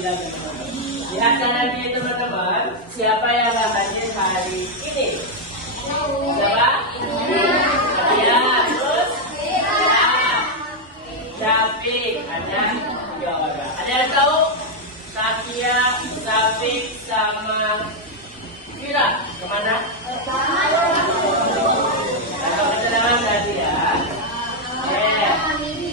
bilang teman-teman. Lihat kanannya teman-teman, siapa yang gak hadir hari ini? Siapa? Ya, terus? Syafiq, ada 3 orang. Ada yang tahu? Sakia, Syafiq, sama Mira kemana? Kalau keterangan tadi ya.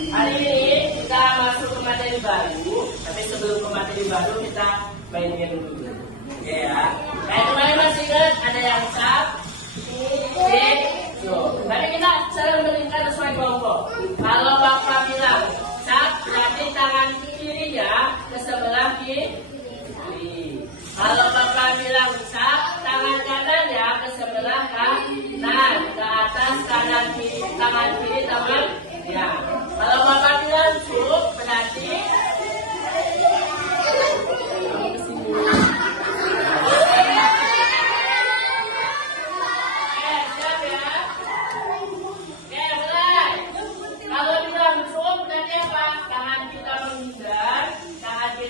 Hari ini kita masuk ke materi baru. Tapi sebelum ke materi baru kita main game dulu. Oke ya. Kayak kemarin masih ingat ada yang sab, Mari kita saling meningkat sesuai kelompok. Kalau Bapak bilang sab, berarti tangan kirinya ke sebelah kiri. Kalau Bapak bilang sab, tangan kanannya ke sebelah kanan, ke atas kanan kiri, tangan kiri tangan ya. Kalau Bapak bilang sub, berarti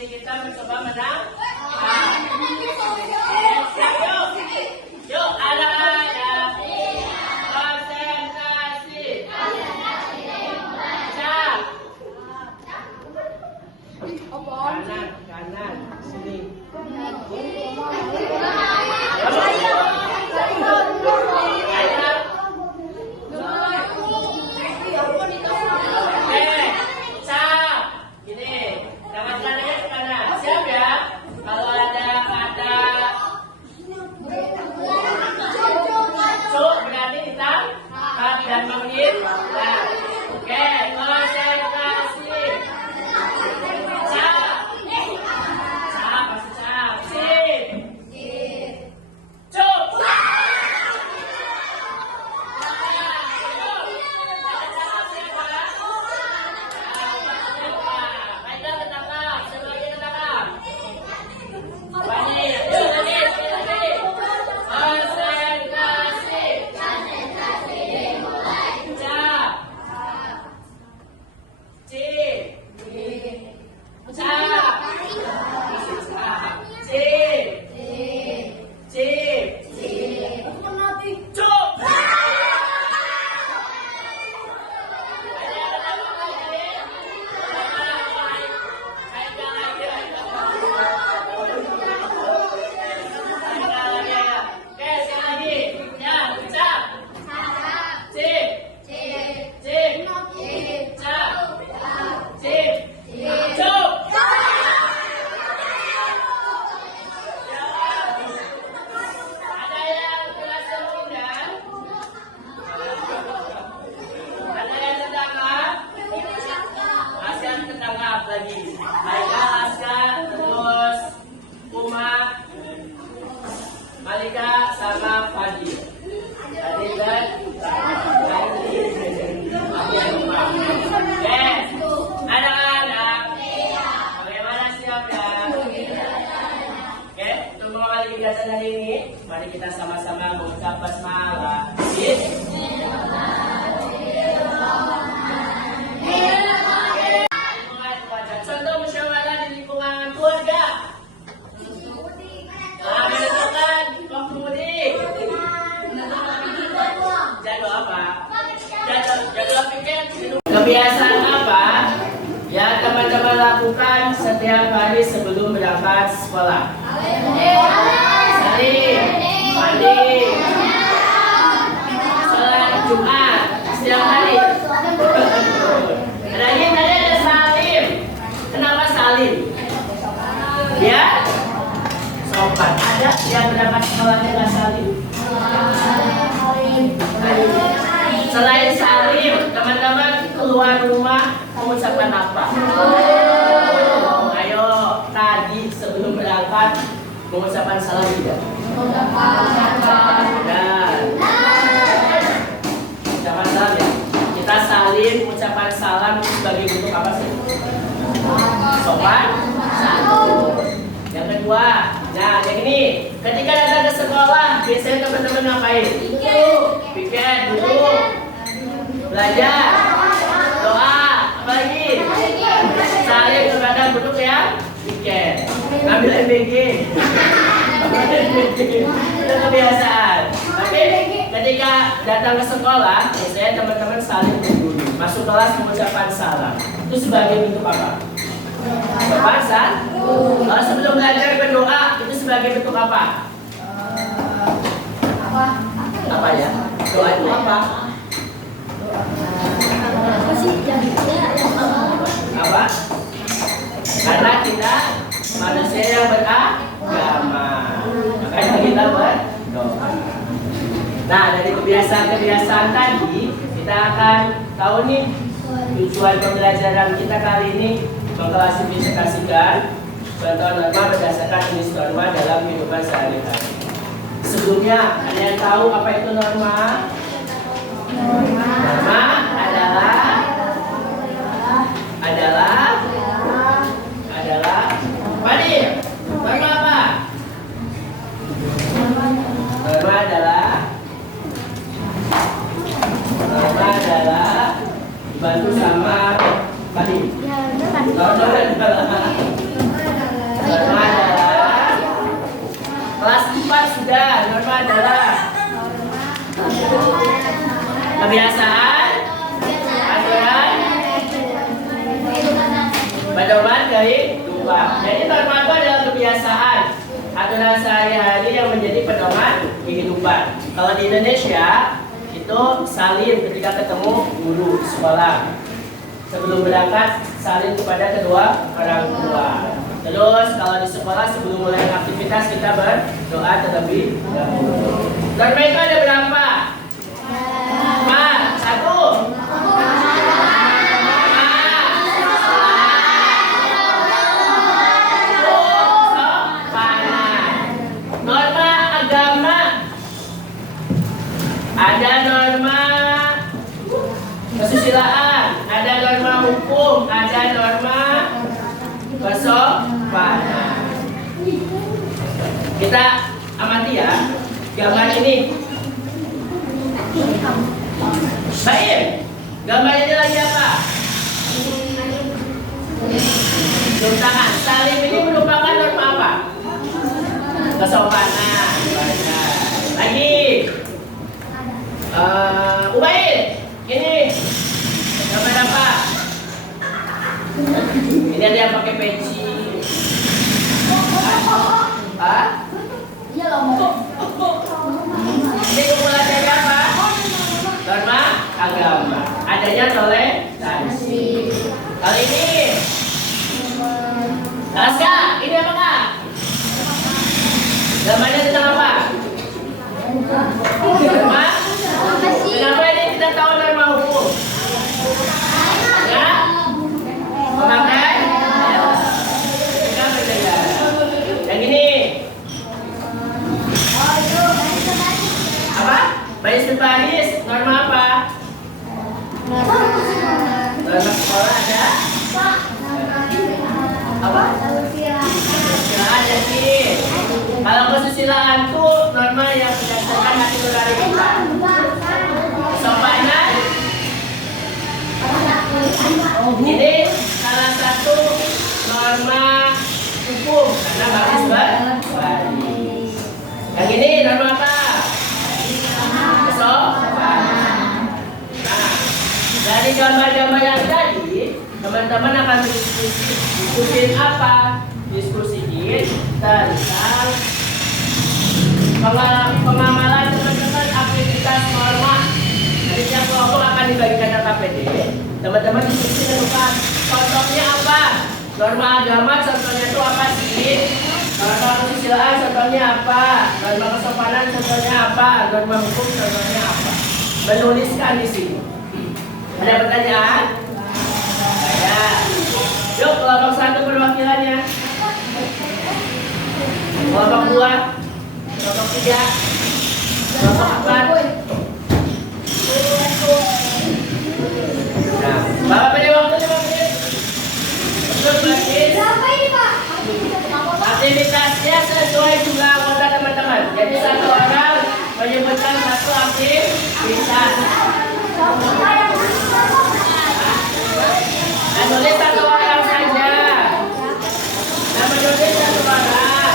kita mencoba menang. Yuk, anak-anak. Konsentrasi. Cap. Kanan, sini. Mari kita sama-sama mengucap basmalah. Contoh musyawarah di lingkungan keluarga. Menentukan pengemudi. Jadwal apa? Jadwal pikir. Kebiasaan apa yang teman-teman lakukan setiap hari sebelum berangkat sekolah? Mandi, sholat Jumat setiap hari. Tadi ada salim. Kenapa salim? Ya, sopan. Ada yang berangkat sekolahnya nggak salim? Selain salim, teman-teman keluar rumah mengucapkan apa? Ayo, tadi sebelum berangkat mengucapkan salam tidak? Ucapan salam ya. Kita salim ucapan salam sebagai bentuk apa sih? Sopan. Satu. Yang kedua, nah yang ini ketika datang ke sekolah biasanya teman-teman ngapain? Pikir dulu, belajar, doa, apa lagi? Salim kepada bentuk yang pikir. BG. Itu kebiasaan. Tapi ketika datang ke sekolah, biasanya teman-teman saling dulu. Masuk kelas mengucapkan salam. Itu sebagai bentuk apa? Bahasan. Kalau sebelum belajar berdoa, itu sebagai bentuk apa? Apa ya? Doa itu apa? Apa? Karena kita manusia yang beragama, makanya kita berdoa. Nah, dari kebiasaan-kebiasaan tadi, kita akan tahu nih tujuan pembelajaran kita kali ini mengklasifikasikan contoh norma berdasarkan jenis norma dalam kehidupan sehari-hari. Sebelumnya, ada yang tahu apa itu norma? Norma adalah Fadil, norma apa? Norma adalah dibantu sama Fadil. Norma adalah kelas 4 sudah. Norma adalah kebiasaan, aturan, pedoman kehidupan. Jadi norma itu adalah kebiasaan, aturan sehari-hari yang menjadi pedoman kehidupan. Kalau di Indonesia itu salim ketika ketemu guru di sekolah. Sebelum berangkat salim kepada kedua orang tua. Terus kalau di sekolah sebelum mulai aktivitas kita berdoa terlebih dahulu. Norma itu ada berapa? 4. 1. Norma agama. Ada norma kesusilaan, ada norma hukum, ada norma kesopanan. Kita amati ya gambar ini. Baik, gambar ini lagi apa? Cium tangan. Salim ini merupakan norma apa? Kesopanan. Lagi. Ubaid, ini gambar apa? Ini ada yang pakai peci. Iya loh. Ini kumpulan dari apa? Norma agama. Adanya toleransi. Kali ini, Alaska, ini apa kak? Gambarnya tentang apa? Norma? Kenapa ini kita tahu norma hukum? Ya? Memakai? Kita berjalan. Yang ini? Apa? Baris berbaris. Norma apa? Norma sekolah ada? Apa? Kesusilaan ya sih. Kalau kesusilaan itu norma yang berdasarkan hati nurani kita. Kesopanan. Ini salah satu norma hukum karena baris berbaris. Yang ini norma apa? Kesopanan. Nah, dari gambar-gambar yang tadi, teman-teman akan diskusiin apa? Diskusiin tentang pengamalan teman-teman aktivitas norma. Jadi tiap kelompok akan dibagikan KPD. Teman-teman diskusi tentukan contohnya apa? Norma agama contohnya itu apa sih? Norma kesusilaan contohnya apa? Norma kesopanan contohnya apa? Norma hukum contohnya apa? Menuliskan di sini. Ada pertanyaan? Ada. Yuk kelompok 1 perwakilannya. Kelompok 2, kelompok 3, kelompok 4. Nah, Bapak beri waktu 5 menit. Untuk basis. Aktivitasnya sesuai jumlah anggota teman-teman. Jadi satu orang menyebutkan satu aktivitas. Nah, tulis satu orang saja. Nah, menulis satu orang.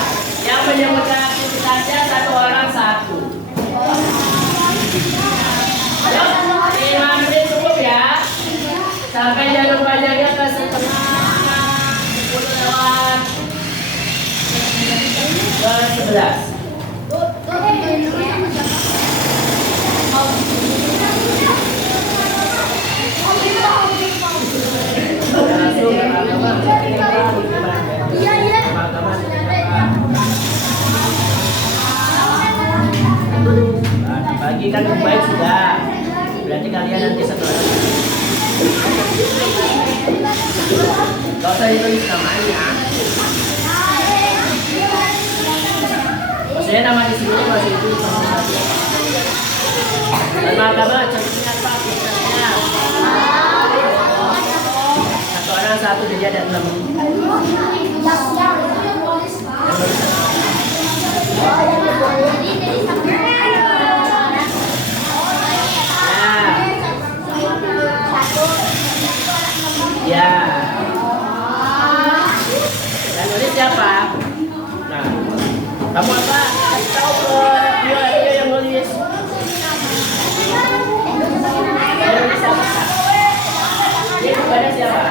11. Bagi kan baik sudah. Berarti kalian nanti satu lagi. Gak usah ditulis namanya. Maksudnya nama di sini masih itu sama saja. Dan martabak contohnya apa? Contohnya satu orang satu jadi ada 6. Ya. Dan nulis siapa? Nah, kamu apa? Kasih tahu ke dia yang nulis. Dia nulis siapa? Dia kepada siapa?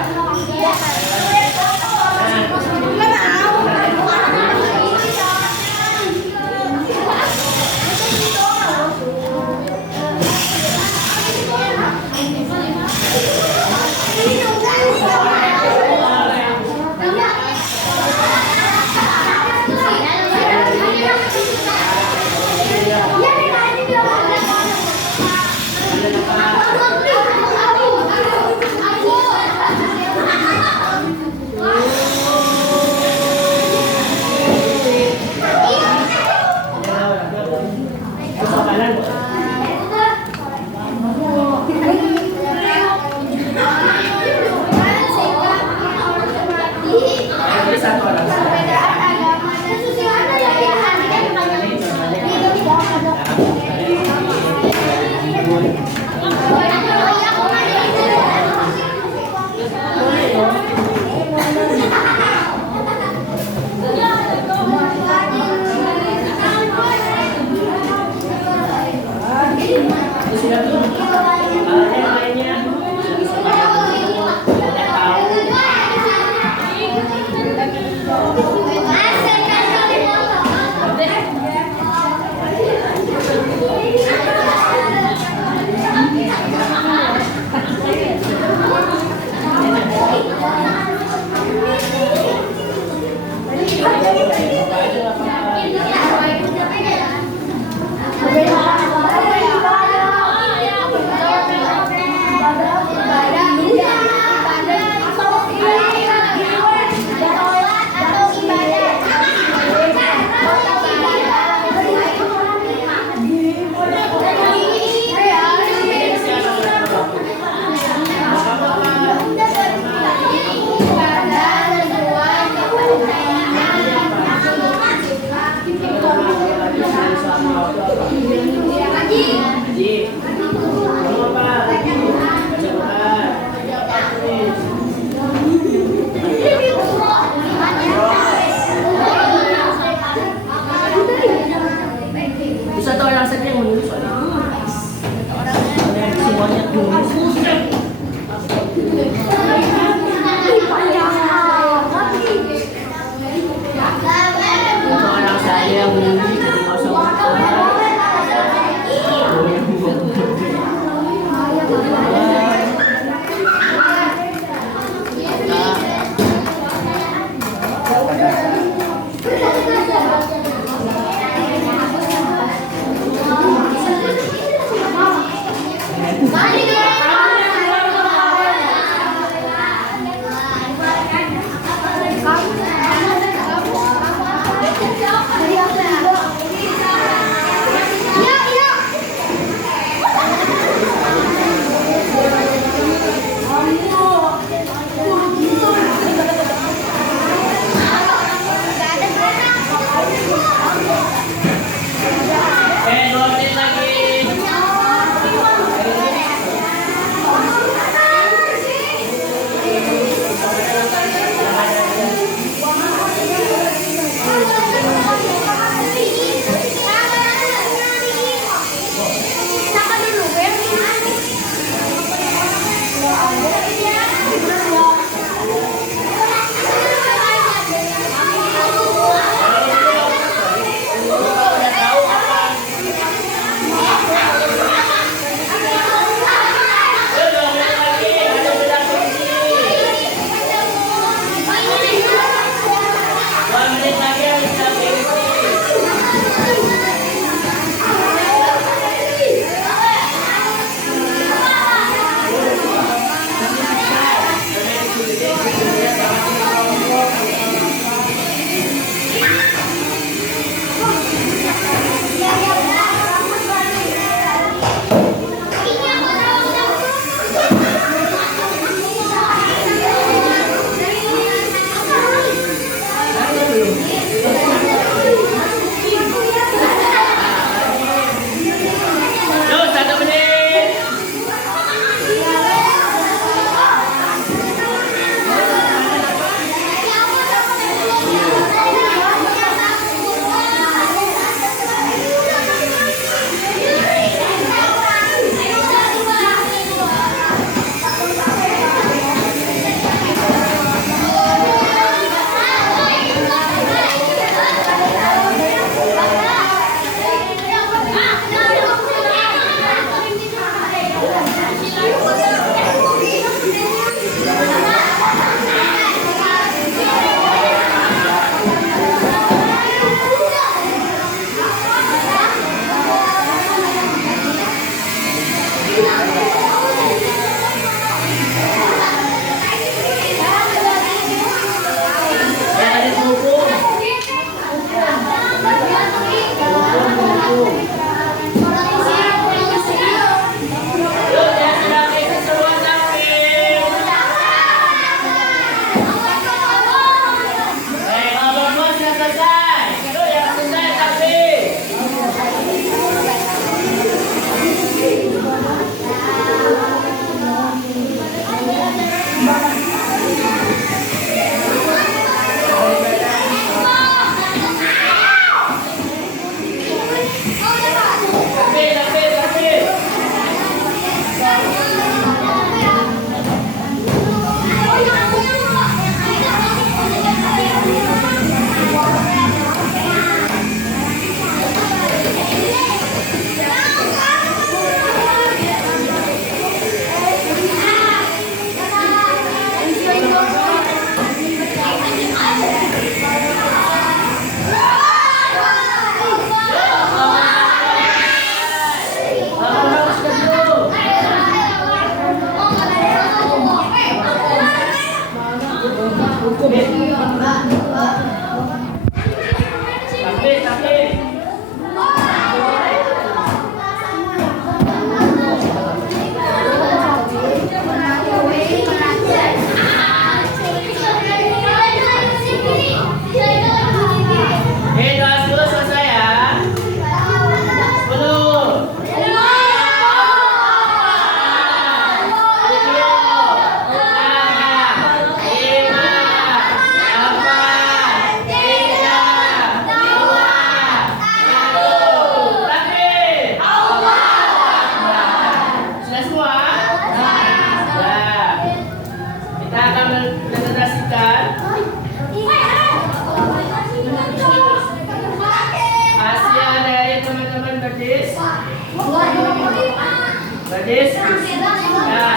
Gadis. Gadis. Ya.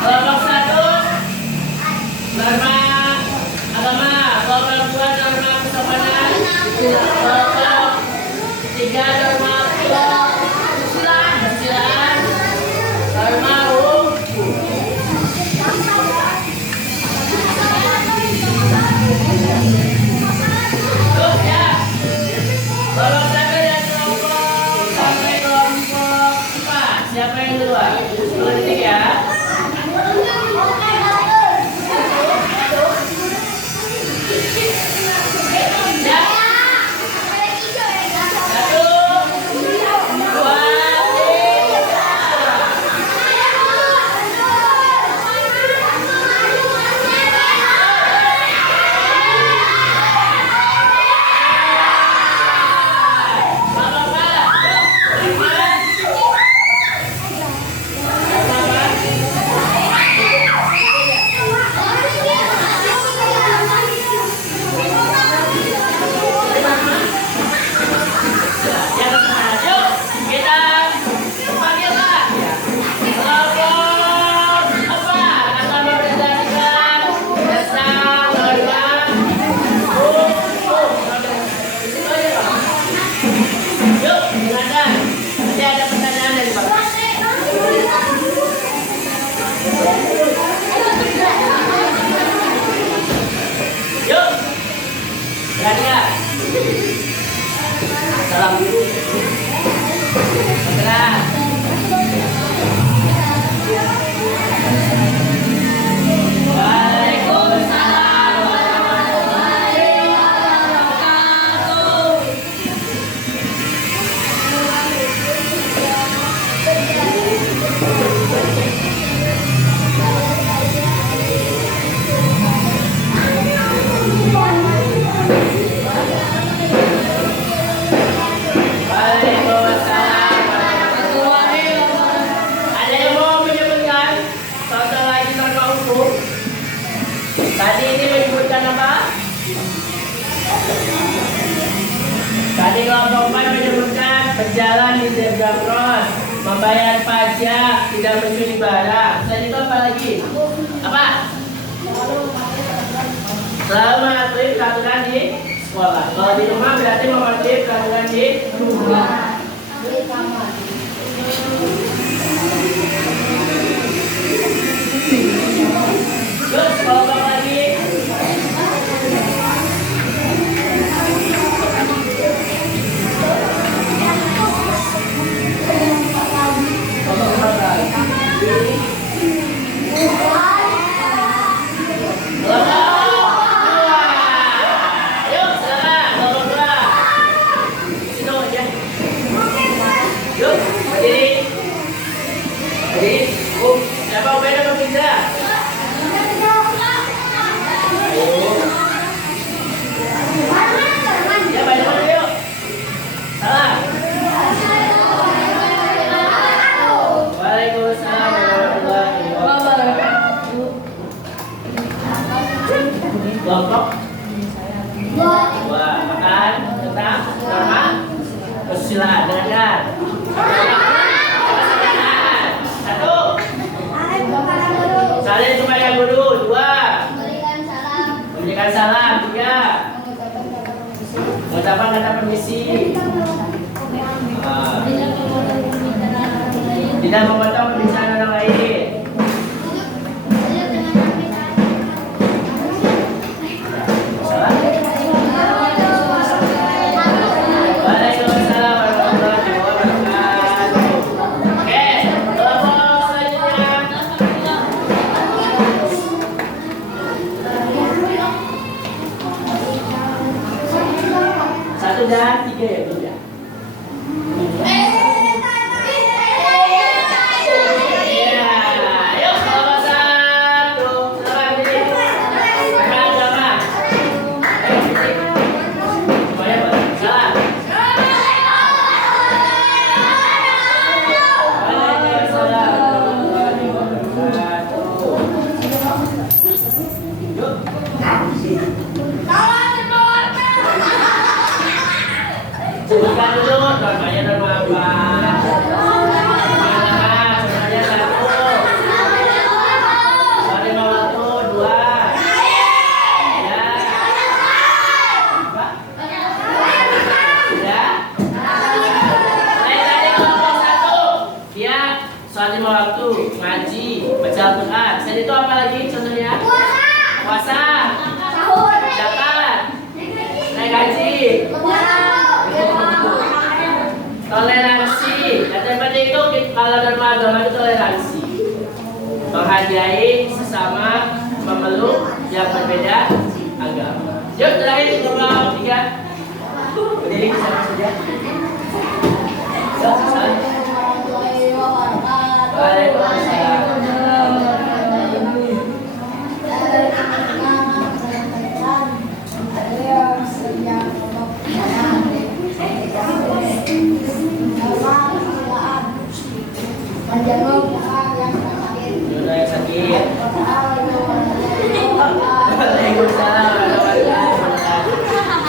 Kelompok 1 Dharma Agama, kelompok 2 Dharma Kesopanan, kelompok 3 Dharma Kesilaan, Dharma Hukum. Tuh ya, kelompok 1 dan kelompok sampai kelompok 4. Siapa yang duluan? 10 detik ya. Salam dulu. Segera. Waalaikumsalam warahmatullahi wabarakatuh. Tadi ini menyebutkan apa? Tadi kelompok 4 menyebutkan berjalan di zebra cross, membayar pajak, tidak mencuri barang. Selain itu apa lagi? Apa? Selalu mematuhi peraturan di sekolah. Kalau di rumah berarti mematuhi peraturan di rumah. Terus kelompok lagi. Siapa mau main apa pizza? Ya banyak mana yuk. Salam. Waalaikumsalam warahmatullahi wabarakatuh. Kelompok 2 makan tentang nama kesusilaan. Dengarkan. Saling kepada guru. 2 memberikan salam. 3 mengucapkan kata permisi. Tidak memotong pembicaraan orang lain. Salam. Waalaikumsalam warahmatullahi wabarakatuh. Oke, kelompok selanjutnya. 1 dan 3 ya, belum ya? Sebutkan dulu normanya norma apa? Normanya satu. Soal 5 waktu 2. Ya. Apa? Sudah? Dari kelompok 1. Dia soal 5 waktu ngaji, baca Al-Quran. Selain itu apa lagi contohnya? Puasa. Zakat. Naik haji. Toleransi. Dan daripada itu kalau norma agama itu toleransi. Menghargai sesama pemeluk yang berbeda agama. Yuk terakhir nomor 3. Berdiri sama saja. Yuk selesai. Waalaikumsalam. Jodoh yang sakit. Waalaikumsalam.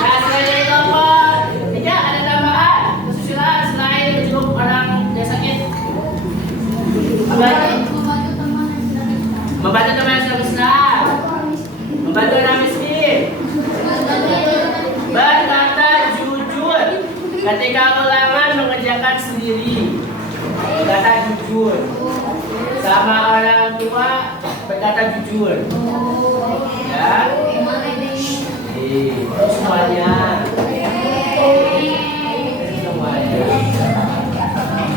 Nah, selain nomor 3 ada tambahan kesusilaan selain menjenguk orang yang sakit. Apa lagi? Membantu teman yang sedang besar. Membantu orang miskin. Berkata jujur ketika ulangan mengerjakan sendiri. Berkata jujur sama orang tua, berkata jujur. Ya. Terus semuanya.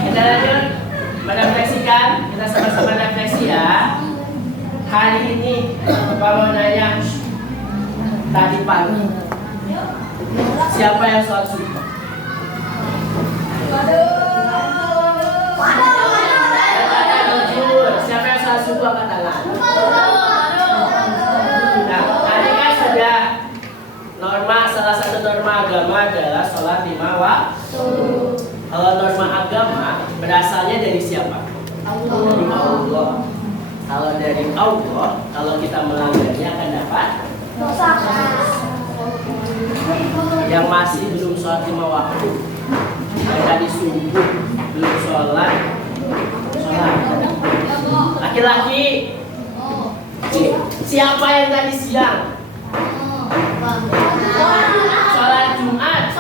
Kita lanjut merefleksikan. Kita sama-sama refleksi ya. Hari ini Bapak mau nanya tadi pagi siapa yang sholat subuh? Siapa yang sholat subuh angkat tangan? Nah, tadi kan sudah norma, salah satu norma agama adalah sholat 5 waktu. Kalau norma agama berasalnya dari siapa? Dari Allah. Kalau dari Allah, kalau kita melanggarnya akan dapat dosa. Yang masih belum sholat 5 waktu, yang tadi subuh belum sholat. Laki-laki, siapa yang tadi siang sholat Jumat?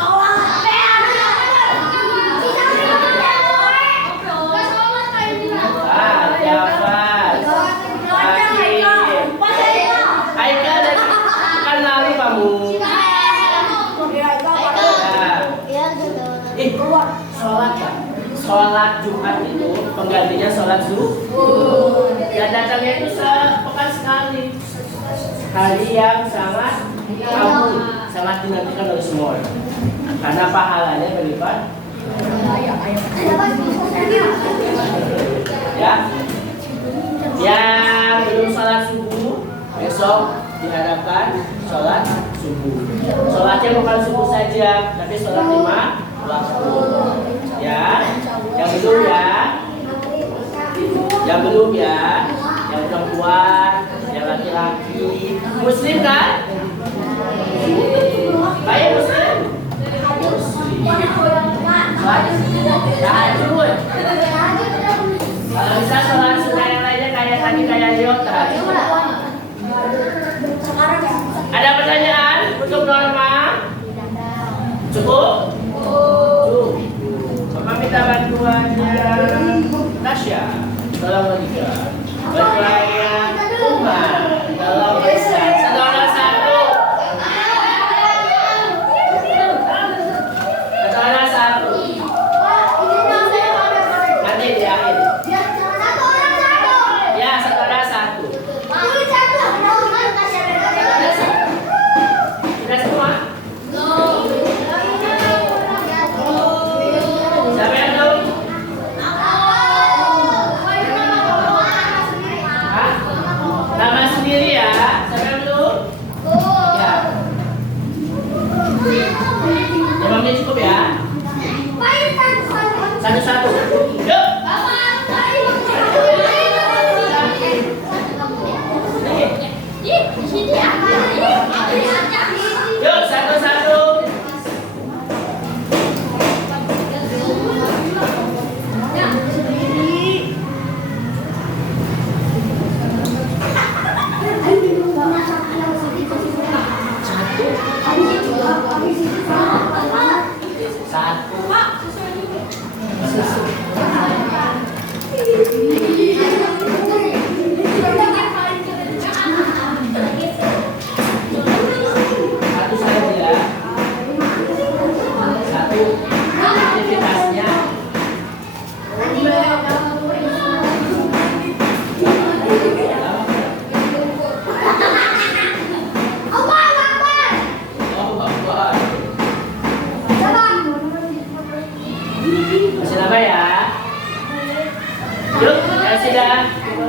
Sholat Jumat itu penggantinya sholat zuhur. Dan datangnya itu sepekan sekali. Hari yang sangat agung, sangat dinantikan oleh semua orang. Karena pahalanya berlipat. Ya. Yang belum sholat subuh, besok diharapkan sholat subuh. Sholatnya bukan subuh saja, tapi sholat 5 waktu. Ya, yang belum ya, yang belum ya, yang perempuan, yang laki-laki, muslim kan? Baik muslim, tahajud. Kalau bisa sholat sunnah yang lainnya kayak tadi kayak Rio tahajud. Ada pertanyaan untuk norma? Cukup? Bapak minta bantuannya Tasya, tolong logika. Bantuannya Umar, tolong bisa. Satu orang satu. Satu orang satu. Nanti di akhir. Ya, satu orang satu. Sudah semua? Cukup ya. Satu-satu. Yuk. Yuk satu-satu.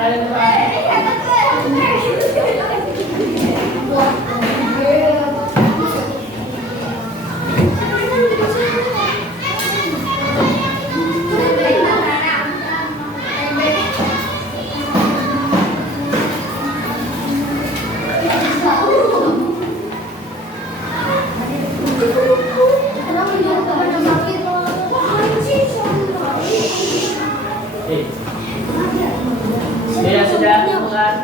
kalian apa? Sudah, bukan?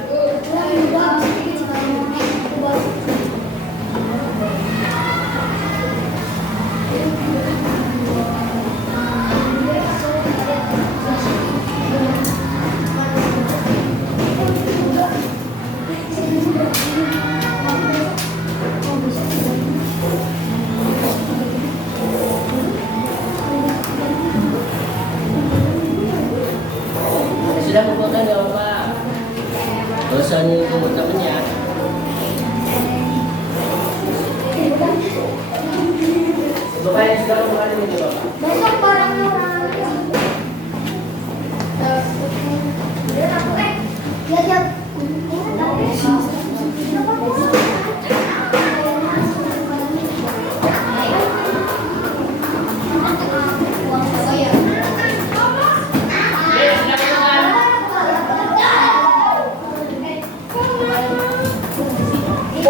Sudah kumpulkan ya Bapak. Dosa nih kumpul temennya. Bapak yang sudah kumpulkan ini Bapak. Besok barang orang. Lihat.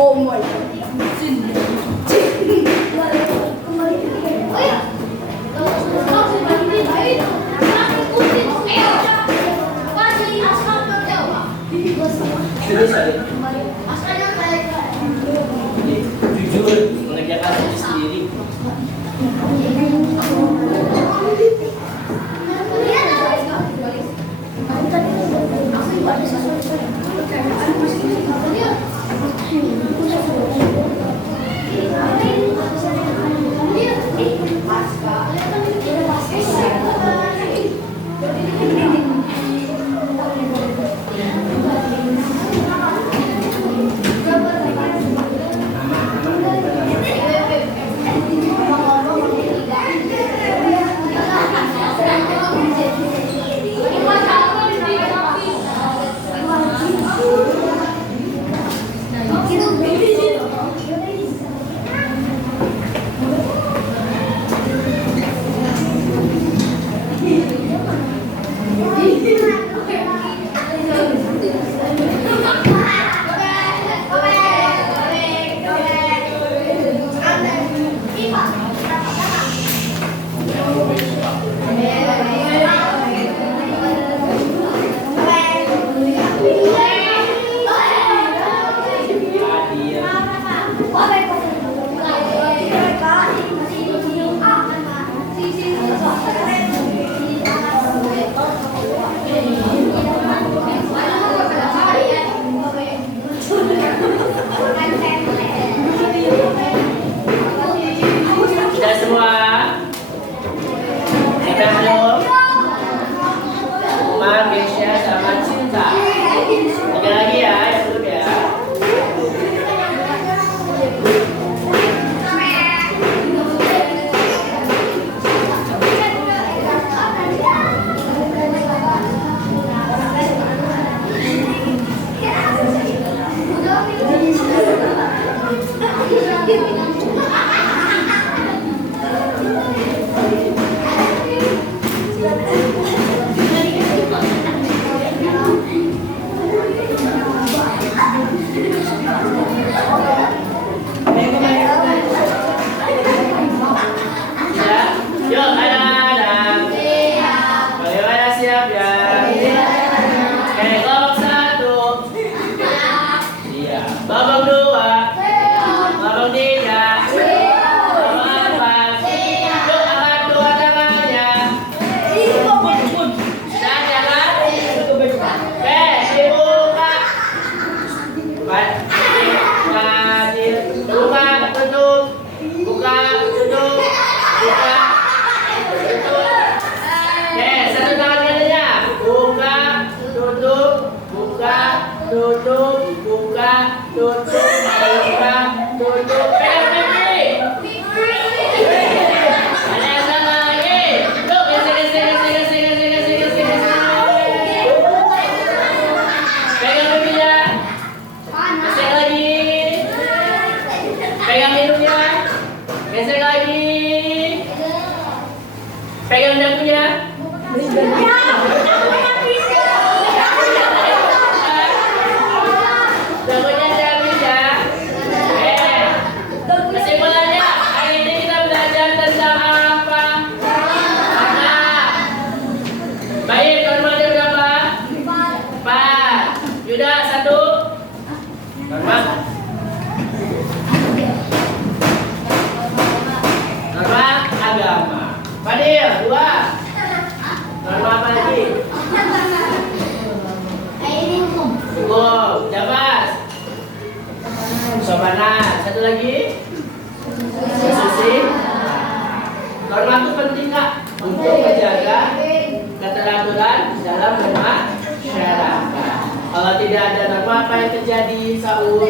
Oh my Jujur mengerjakan diri sendiri. Sudah semua? Sudah belum? Uma, Gesya, sama Cinta. Tiga lagi ya, yang belum ya. Pegang pipinya. Gesek lagi. Pegang hidungnya. Gesek lagi. Pegang dagunya. Dagunya diambil ya. Kesimpulannya hari ini kita belajar tentang apa? Warna. Baik, normalnya berapa? 4. Yuda 1. Norma. Norma agama. Fadil 2. Norma apa lagi? Hukum. Jamas. Sopanan. 1 lagi. Susi. Norma itu penting Kak untuk menjaga keteraturan dalam bermasyarakat. Kalau tidak ada norma apa yang terjadi, Saul?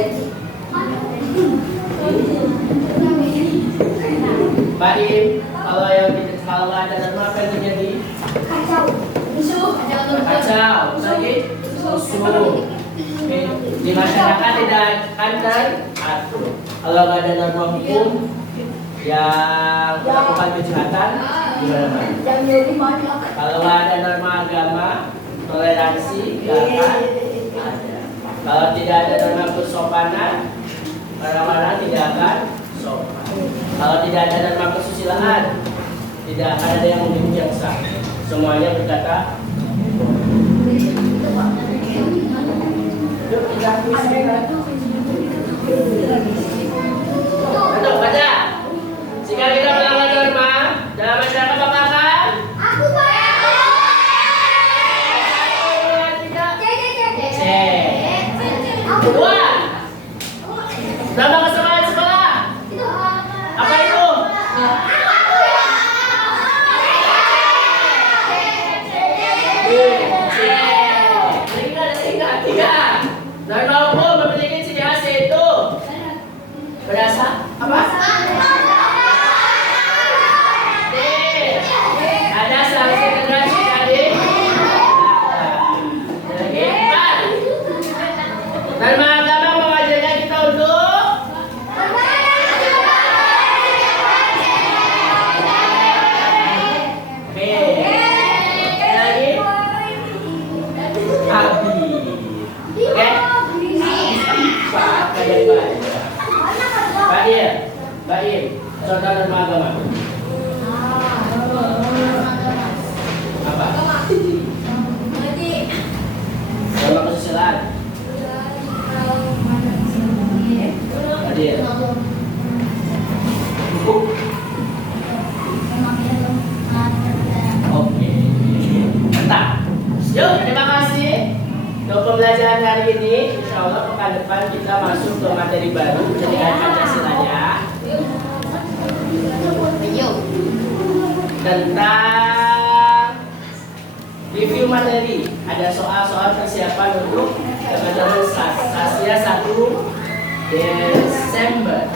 Pak Im, kalau nggak ada norma apa yang terjadi? Kacau. Lagi? Rusuh. Di masyarakat tidak akan teratur. Kalau nggak ada norma hukum yang melakukan kejahatan, gimana? Kalau nggak ada norma agama, toleransi nggak akan ada. Kalau tidak ada norma kesopanan, orang-orang tidak akan sopan. Kalau tidak ada norma kesusilaan, tidak akan ada yang memiliki yang sah. Semuanya berkata. Yuk kita kuis kan? Aduh, baca. Jika kita melanggar norma dalam masyarakat apakah? Aku bayar. C. 2. Nama keselamatan sekolah. Apa itu? Tiga. Norma hukum memiliki ciri khas yaitu berdasar apa? D. Ada sanksi tegas jika lagi 4. Norma agama mengajarkan kita untuk B. Lagi Abi. Oke? Pak, kayak baik. Baik. Contoh norma agama. Apa? Norma kesusilaan. Hadir. Oke. Mantap. Yuk, terima kasih untuk pembelajaran hari ini. Insya Allah pekan depan kita masuk ke materi baru pendidikan Pancasilanya tentang review materi. Ada soal-soal persiapan untuk kebetulan Sasia 1 Desember.